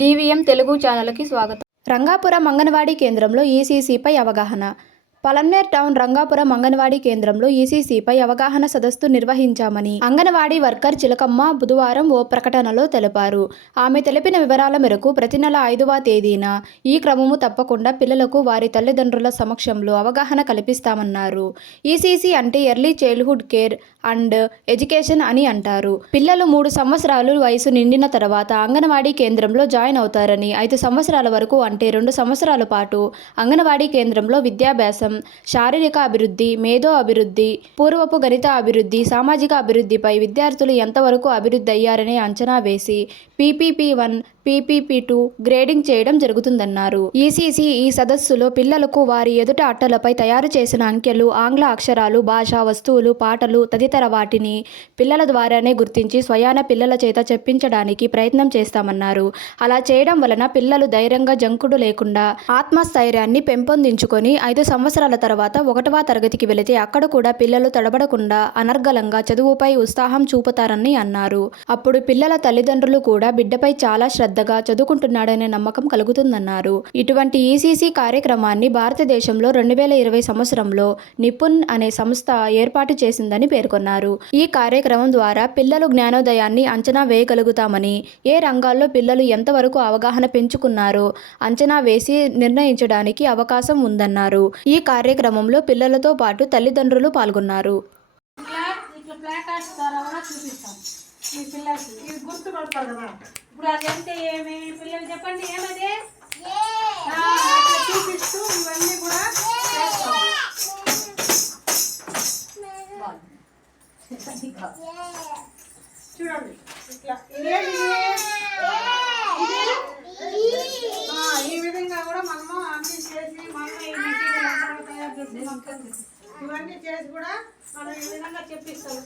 DVM Telugu ఛానల్కి స్వాగతం. రంగాపురం అంగన్వాడీ కేంద్రంలో ఈసీసీపై అవగాహన. పలన్నేర్ టౌన్ రంగాపురం అంగన్వాడీ కేంద్రంలో ఈసీసీపై అవగాహన సదస్సు నిర్వహించామని అంగన్వాడీ వర్కర్ చిలకమ్మ బుధవారం ఓ ప్రకటనలో తెలిపారు. ఆమె తెలిపిన వివరాల మేరకు ప్రతి నెల 5వ తేదీన ఈ క్రమము తప్పకుండా పిల్లలకు వారి తల్లిదండ్రుల సమక్షంలో అవగాహన కల్పిస్తామన్నారు. ఈసీసీ అంటే early childhood care and education అని అంటారు. పిల్లలు 3 సంవత్సరాలు వయసు నిండిన తర్వాత అంగన్వాడీ కేంద్రంలో జాయిన్ అవుతారని, 5 సంవత్సరాల వరకు అంటే 2 సంవత్సరాల పాటు అంగన్వాడీ కేంద్రంలో విద్యాభ్యాసం, శారీరక అభివృద్ధి, మేధో అభివృద్ధి, పూర్వపు గణిత అభివృద్ధి, సామాజిక అభివృద్ధిపై విద్యార్థులు ఎంతవరకు అభివృద్ధి అయ్యారనే అంచనా వేసి PPP1, PPP2 గ్రేడింగ్ చేయడం జరుగుతుందన్నారు. ఈసీసీ ఈ సదస్సులో పిల్లలకు వారి ఎదుట అట్టలపై తయారు చేసిన అంకెలు, ఆంగ్ల అక్షరాలు, భాష, వస్తువులు, పాటలు తదితర వాటిని పిల్లల ద్వారానే గుర్తించి స్వయాన పిల్లల చేత చెప్పించడానికి ప్రయత్నం చేస్తామన్నారు. అలా చేయడం వలన పిల్లలు ధైర్యంగా జంకుడు లేకుండా ఆత్మస్థైర్యాన్ని పెంపొందించుకొని 5 సంవత్సరాల తర్వాత 1వ తరగతికి వెళితే అక్కడ కూడా పిల్లలు తడబడకుండా అనర్గళంగా చదువుపై ఉత్సాహం చూపుతారని అన్నారు. అప్పుడు పిల్లల తల్లిదండ్రులు కూడా బిడ్డపై చాలా శ్రద్ధగా చదువుకుంటున్నాడనే నమ్మకం కలుగుతుందన్నారు. ఇటువంటి ఈసీసీ కార్యక్రమాన్ని భారతదేశంలో 2020 సంవత్సరంలో నిపుణ్ అనే సంస్థ ఏర్పాటు చేసిందని పేర్కొన్నారు. ఈ కార్యక్రమం ద్వారా పిల్లలు జ్ఞానోదయాన్ని అంచనా వేయగలుగుతామని, ఏ రంగాల్లో పిల్లలు ఎంతవరకు అవగాహన పెంచుకున్నారో అంచనా వేసి నిర్ణయించడానికి అవకాశం ఉందన్నారు. ఈ కార్యక్రమంలో పిల్లలతో పాటు తల్లిదండ్రులు పాల్గొన్నారు. ఈ పిల్లలకి ఇది గుర్తు పడతారు కదా. ఇప్పుడు అదంటే ఏమి పిల్లలు చెప్పండి, ఏమది అట్లా చూపిస్తూ ఇవన్నీ కూడా చేస్తాం. చూడండి ఇట్లా ఈ విధంగా కూడా మనము అన్ని చేసి మనం ఈ మెటీరియల్ తయారు చేసి ఇవన్నీ చేసి కూడా మనం ఈ విధంగా చెప్పిస్తాం.